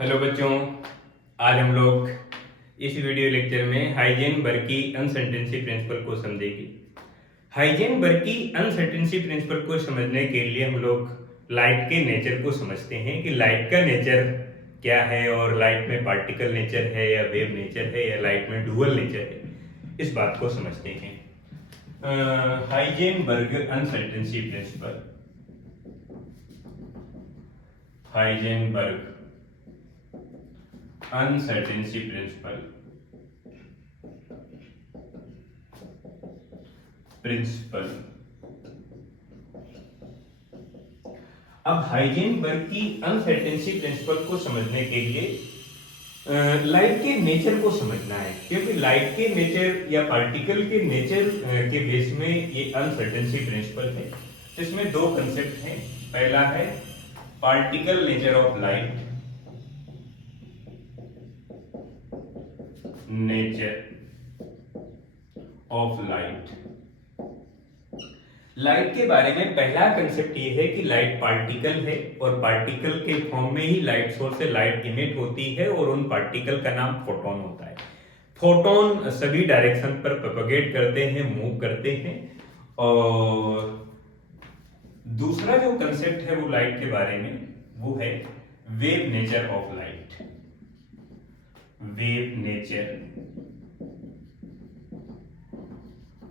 Hello बच्चों, आज हम लोग इस वीडियो लेक्चर में हाइजेनबर्ग की अनसर्टेनिटी प्रिंसिपल को समझेंगे। हाइजेनबर्ग की अनसर्टेनिटी प्रिंसिपल को समझने के लिए हम लोग लाइट के नेचर को समझते हैं कि लाइट का नेचर क्या है और लाइट में पार्टिकल नेचर है या वेव नेचर है या लाइट में डुअल नेचर है, इस बात को समझते हैं। Heisenberg uncertainty principle, Heisenberg uncertainty principle. अब हाइजेनबर्ग की अनसर्टेनिटी प्रिंसिपल को समझने के लिए लाइट के नेचर को समझना है, क्योंकि लाइट के नेचर या पार्टिकल के नेचर के बेस में ये अनसर्टेनिटी प्रिंसिपल है। तो इसमें दो कंसेप्ट हैं। पहला है particle nature of light, nature of light. Light के बारे में पहला कंसेप्ट ये है कि लाइट पार्टिकल है और पार्टिकल के फॉर्म में ही लाइट सोर्स से लाइट इमिट होती है और उन पार्टिकल का नाम फोटोन होता है। फोटोन सभी डायरेक्शन पर प्रोपेगेट करते हैं, मूव करते हैं। और दूसरा जो कंसेप्ट है वो लाइट के बारे में वो है wave nature of light, wave nature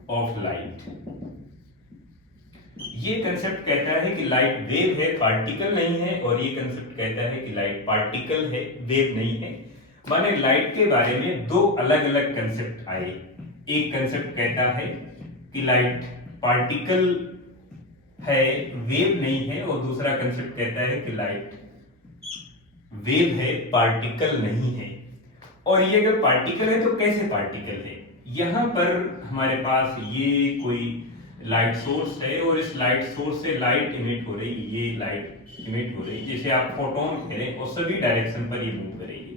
of light. ये कंसेप्ट कहता है कि लाइट वेव है, पार्टिकल नहीं है, और ये कंसेप्ट कहता है कि लाइट पार्टिकल है, वेव नहीं है। माने लाइट के बारे में दो अलग अलग कंसेप्ट आए। एक कंसेप्ट कहता है कि लाइट पार्टिकल है, वेव नहीं है, और दूसरा कंसेप्ट कहता है कि लाइट वेव है, पार्टिकल नहीं है। और ये अगर पार्टिकल है तो कैसे पार्टिकल है? यहां पर हमारे पास ये कोई लाइट सोर्स है और इस लाइट सोर्स से लाइट इमिट हो रही है, ये लाइट इमिट हो रही है, जैसे आप फोटोन कह रहे हैं और सभी डायरेक्शन पर ये मूव करेगी।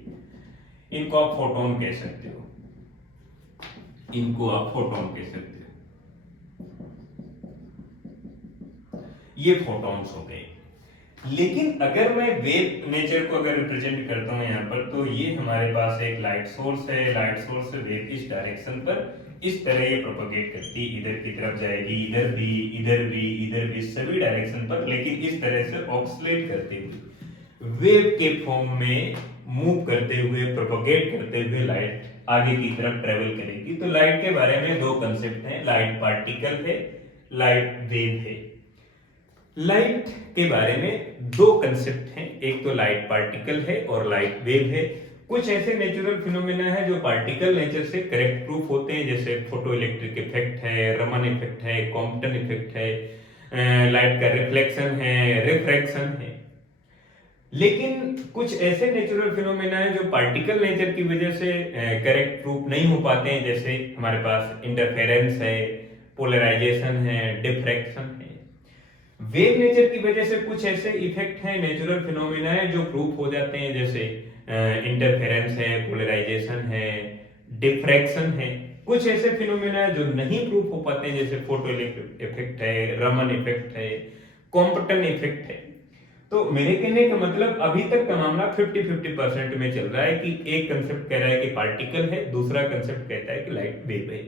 इनको आप फोटोन कह सकते हो, इनको आप फोटोन कह सकते हो, ये फोटॉन्स हो गए। लेकिन अगर मैं वेव नेचर को अगर रिप्रेजेंट करता हूं यहां पर, तो ये हमारे पास एक लाइट सोर्स है, लाइट सोर्स से वेव इस डायरेक्शन पर इस तरह ये प्रोपेगेट करती, इधर की तरफ जाएगी, इधर भी, इधर भी, इधर भी, सभी डायरेक्शन पर, लेकिन इस तरह से ऑक्सिलेट करते हुए वेव के फॉर्म में मूव करते हुए, प्रोपेगेट करते हुए लाइट आगे की तरफ ट्रेवल करेगी। तो लाइट के बारे में दो कंसेप्ट हैं, लाइट पार्टिकल है, लाइट वेव है। लाइट के बारे में दो कंसेप्ट हैं, एक तो लाइट पार्टिकल है और लाइट वेव है। कुछ ऐसे नेचुरल फिनोमेना है जो पार्टिकल नेचर से करेक्ट प्रूफ होते हैं, जैसे फोटो इलेक्ट्रिक इफेक्ट है, रमन इफेक्ट है, कॉम्पटन इफेक्ट है, लाइट का रिफ्लेक्शन है, रिफ्रैक्शन है। लेकिन कुछ ऐसे नेचुरल फिनोमेना है जो पार्टिकल नेचर की वजह से करेक्ट प्रूफ नहीं हो पाते हैं, जैसे हमारे पास इंटरफेरेंस है, पोलराइजेशन है, डिफ्रैक्शन है। वेव नेचर की वजह से कुछ ऐसे इफेक्ट हैं, नेचुरल फिनोमेना है जो प्रूफ हो जाते हैं, जैसे इंटरफेरेंस है, पोलराइजेशन है, डिफ्रैक्शन है। कुछ ऐसे फिनोमेना जो नहीं प्रूफ हो पाते हैं, जैसे फोटो इफेक्ट है, रमन इफेक्ट है, कॉम्पटन इफेक्ट है। तो मेरे कहने का मतलब अभी तक का मामला 50-50% में चल रहा है कि एक कंसेप्ट कह रहा है कि पार्टिकल है, दूसरा कंसेप्ट कहता है कि लाइट वेव है।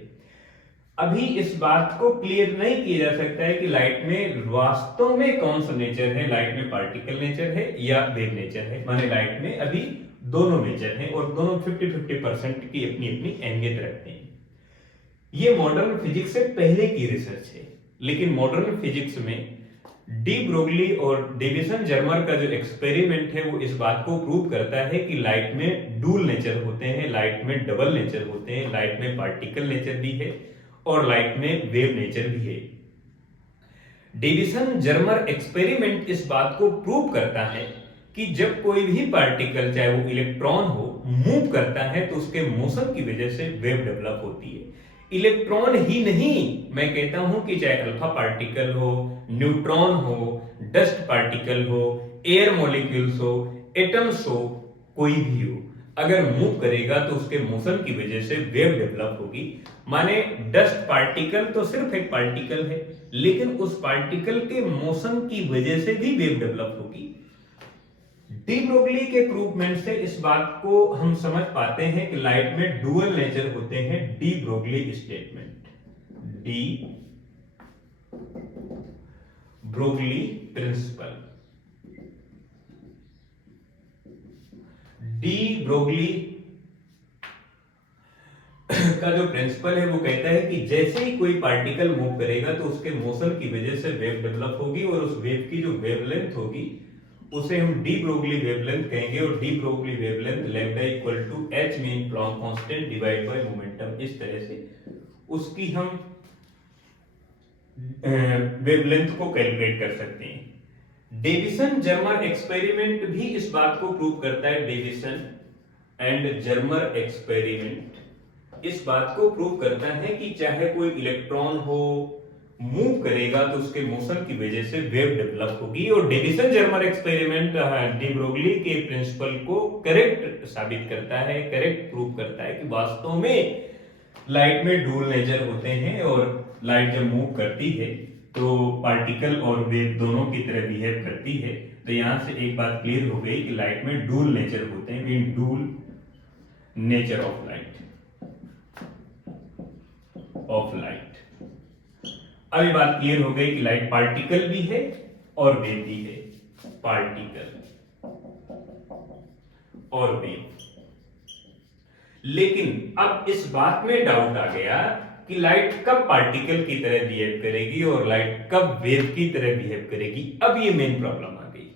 अभी इस बात को क्लियर नहीं किया जा सकता है कि लाइट में वास्तव में कौन सा नेचर है, लाइट में पार्टिकल नेचर है या वेव नेचर है। माने लाइट में अभी दोनों नेचर हैं और दोनों 50-50% की अपनी अपनी अहमियत रखते हैं। ये मॉडर्न फिजिक्स से पहले की रिसर्च है, लेकिन मॉडर्न फिजिक्स में डी ब्रोगली और डेविसन जर्मर का जो एक्सपेरिमेंट है वो इस बात को प्रूव करता है कि लाइट में डुअल नेचर होते हैं, लाइट में डबल नेचर होते हैं, लाइट में पार्टिकल नेचर भी है और लाइट में वेव नेचर भी है। डेविसन जर्मर एक्सपेरिमेंट इस बात को प्रूव करता है कि जब कोई भी पार्टिकल, चाहे वो इलेक्ट्रॉन हो, मूव करता है तो उसके मोशन की वजह से वेव डेवलप होती है। इलेक्ट्रॉन ही नहीं, मैं कहता हूं कि चाहे अल्फा पार्टिकल हो, न्यूट्रॉन हो, डस्ट पार्टिकल हो, एयर मॉलिक्यूल्स हो, एटम्स हो, कोई भी हो, अगर मूव करेगा तो उसके मोशन की वजह से वेव डेवलप होगी। माने डस्ट पार्टिकल तो सिर्फ एक पार्टिकल है, लेकिन उस पार्टिकल के मोशन की वजह से भी वेव डेवलप होगी। डी ब्रोगली के प्रूवमेंट से इस बात को हम समझ पाते हैं कि लाइट में डुअल नेचर होते हैं। De Broglie statement, de Broglie principle, de Broglie का जो प्रिंसिपल है वो कहता है कि जैसे ही कोई पार्टिकल मूव करेगा तो उसके मोशन की वजह से वेव डेवलप होगी और उस वेव की जो वेवलेंथ होगी उसे हम डी ब्रोगली वेवलेंथ कहेंगे और de Broglie wavelength lambda equal to H mean Planck constant divide by momentum. इस तरह से उसकी हम वेवलेंथ को कैलकुलेट कर सकते हैं। डेविसन जर्मर एक्सपेरिमेंट भी इस बात को प्रूव करता है। डेविसन एंड जर्मर एक्सपेरिमेंट इस बात को प्रूव करता है कि चाहे कोई इलेक्ट्रॉन हो मूव करेगा तो उसके मोशन की वजह से वेव डेवलप होगी और Davisson Germer experiment de Broglie के प्रिंसिपल को करेक्ट साबित करता है, करेक्ट प्रूव करता है कि वास्तव में लाइट में डुअल नेचर होते हैं और लाइट जब मूव करती है तो पार्टिकल और वेव दोनों की तरह बिहेव करती है। तो यहां से एक बात क्लियर हो गई कि लाइट में डुअल नेचर होते हैं, mean dual nature of light. अब ये बात क्लियर हो गई कि लाइट पार्टिकल भी है और वेव भी है, पार्टिकल और वेव। लेकिन अब इस बात में डाउट आ गया कि लाइट कब पार्टिकल की तरह बिहेव करेगी और लाइट कब वेव की तरह बिहेव करेगी। अब ये मेन प्रॉब्लम आ गई।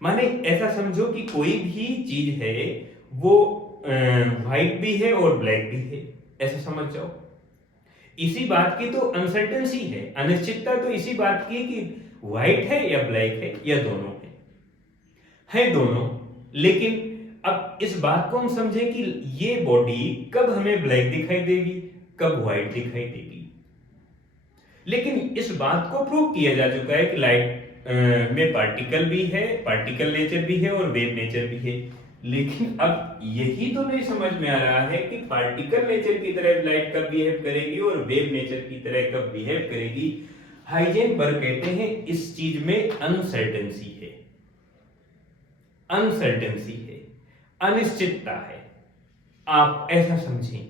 माने ऐसा समझो कि कोई भी चीज है वो व्हाइट भी है और ब्लैक भी है, ऐसा समझ जाओ। इसी बात की तो अनसर्टेनिटी है, अनिश्चितता तो इसी बात की कि व्हाइट है या ब्लैक है या दोनों है दोनों। लेकिन अब इस बात को हम समझें कि ये बॉडी कब हमें ब्लैक दिखाई देगी, कब व्हाइट दिखाई देगी। लेकिन इस बात को प्रूव किया जा चुका है कि लाइट में पार्टिकल भी है, पार्टिकल नेचर भी है और वेव नेचर भी है। लेकिन अब यही तो नहीं समझ में आ रहा है कि पार्टिकल नेचर की तरह लाइट कब बिहेव करेगी और वेव नेचर की तरह कब बिहेव करेगी। हाइजेनबर्ग कहते हैं इस चीज में अनसर्टेनिटी है, अनसर्टेनिटी है, अनिश्चितता है। आप ऐसा समझें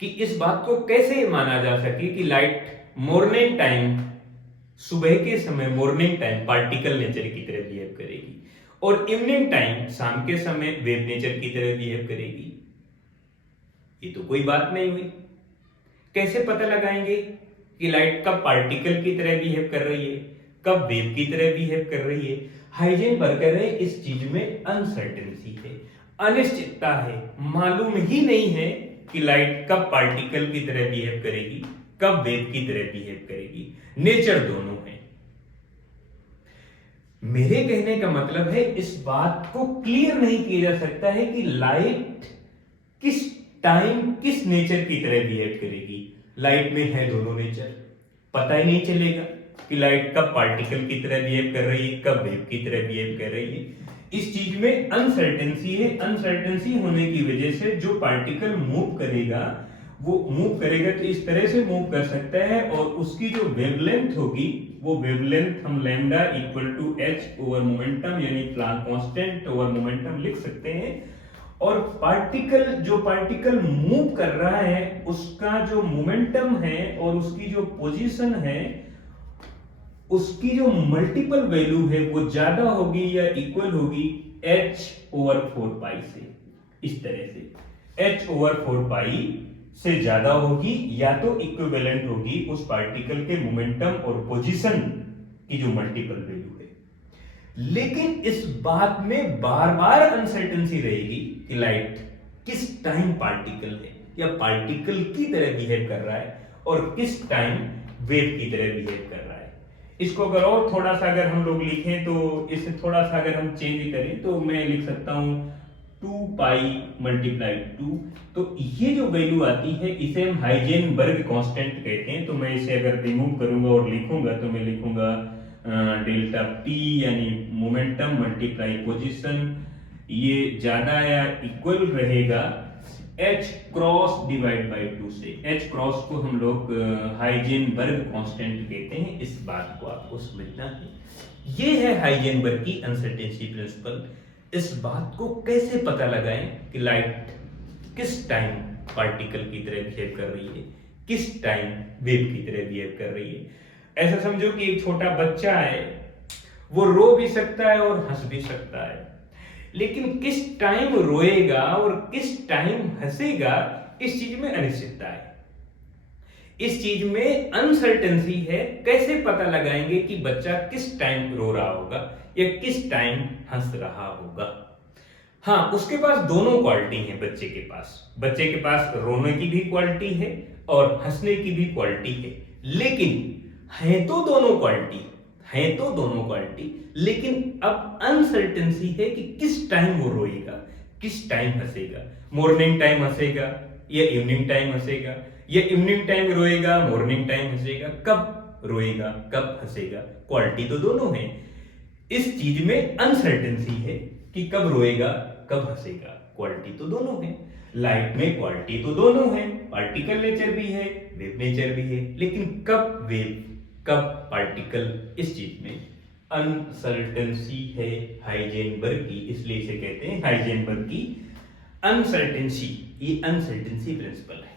कि इस बात को कैसे माना जा सके कि लाइट मॉर्निंग टाइम, सुबह के समय मॉर्निंग टाइम पार्टिकल नेचर की तरह बिहेव करेगी और इवनिंग टाइम शाम के समय वेव नेचर की तरह बिहेव करेगी। ये तो कोई बात नहीं हुई। कैसे पता लगाएंगे कि लाइट कब पार्टिकल की तरह बिहेव कर रही है, कब वेव की तरह बिहेव कर रही है। हाइजेनबर्ग कह रहे हैं इस चीज में अनसर्टेनिटी है, अनिश्चितता है। मालूम ही नहीं है कि लाइट कब पार्टिकल की तरह बिहेव करेगी, कब वेव की तरह बिहेव करेगी। नेचर दोनों है। मेरे कहने का मतलब है इस बात को क्लियर नहीं किया जा सकता है कि लाइट किस टाइम किस नेचर की तरह बिहेव करेगी। लाइट में है दोनों नेचर, पता ही नहीं चलेगा कि लाइट कब पार्टिकल की तरह बिहेव कर रही है, कब वेव की तरह बिहेव कर रही है। इस चीज में अनसर्टेनिटी है। अनसर्टेनिटी होने की वजह से जो पार्टिकल मूव करेगा वो मूव करेगा तो इस तरह से मूव कर सकता है और उसकी जो वेवलेंथ होगी वो वेवलेंथ हम lambda equal to H over momentum यानी प्लैंक कांस्टेंट ओवर मोमेंटम लिख सकते हैं। और पार्टिकल मूव कर रहा है उसका जो मोमेंटम है और उसकी जो पोजीशन है उसकी जो मल्टीपल वैल्यू है वो ज्यादा होगी या इक्वल होगी h ओवर 4 पाई से। इस तरह से h ओवर 4 पाई से ज्यादा होगी या तो इक्विवेलेंट होगी उस पार्टिकल के मोमेंटम और पोजीशन की जो मल्टीपल वैल्यू है। लेकिन इस बात में बार बार अनसर्टेनिटी रहेगी कि लाइट किस टाइम पार्टिकल है या पार्टिकल की तरह बिहेव कर रहा है और किस टाइम वेव की तरह बिहेव कर रहा है। इसको अगर और थोड़ा सा अगर हम लोग लिखें तो इसे थोड़ा सा अगर हम चेंज करें तो मैं लिख सकता हूं 2 पाई मल्टीप्लाई 2। तो ये जो वैल्यू आती है इसे हम हाइजेनबर्ग कांस्टेंट कहते हैं। तो मैं इसे अगर रिमूव करूंगा और लिखूंगा तो मैं लिखूंगा डेल्टा पी यानी मोमेंटम मल्टीप्लाई पोजीशन, ये ज्यादा या इक्वल रहेगा एच क्रॉस डिवाइड बाई 2 से। एच क्रॉस को हम लोग हाइजेनबर्ग कांस्टेंट कहते हैं, इस बात को आपको समझना है। ये है हाइजेनबर्ग की अनसर्टेनिटी प्रिंसिपल। इस बात को कैसे पता लगाएं कि लाइट किस टाइम पार्टिकल की तरह बिहेव कर रही है, किस टाइम वेव की तरह बिहेव कर रही है। ऐसा समझो कि एक छोटा बच्चा है, वो रो भी सकता है और हंस भी सकता है, लेकिन किस टाइम रोएगा और किस टाइम हंसेगा, इस चीज में अनिश्चितता है, इस चीज में अनसर्टेनिटी है। कैसे पता लगाएंगे कि बच्चा किस टाइम रो रहा होगा या किस टाइम हंस रहा होगा। हाँ, उसके पास दोनों क्वालिटी है बच्चे के पास। बच्चे के पास रोने की भी क्वालिटी है और हंसने की भी क्वालिटी है, लेकिन है तो दोनों क्वालिटी, लेकिन अब अनसर्टेनिटी है कि किस टाइम वो रोएगा, किस टाइम हंसेगा। मॉर्निंग टाइम हंसेगा या इवनिंग टाइम हंसेगा, या इवनिंग टाइम रोएगा, मॉर्निंग टाइम हंसेगा। कब रोएगा, कब हंसेगा, क्वालिटी तो दोनों है। इस चीज में अनसर्टेनिटी है कि कब रोएगा, कब हंसेगा, क्वालिटी तो दोनों है। लाइट में क्वालिटी तो दोनों है, पार्टिकल नेचर भी है, वेव नेचर भी है, लेकिन कब वेव, कब पार्टिकल, इस चीज में अनसर्टेनिटी है हाइजेनबर्ग की। इसलिए इसे कहते हैं हाइजेनबर्ग की अनसर्टेनिटी। ये अनसर्टेनिटी प्रिंसिपल है।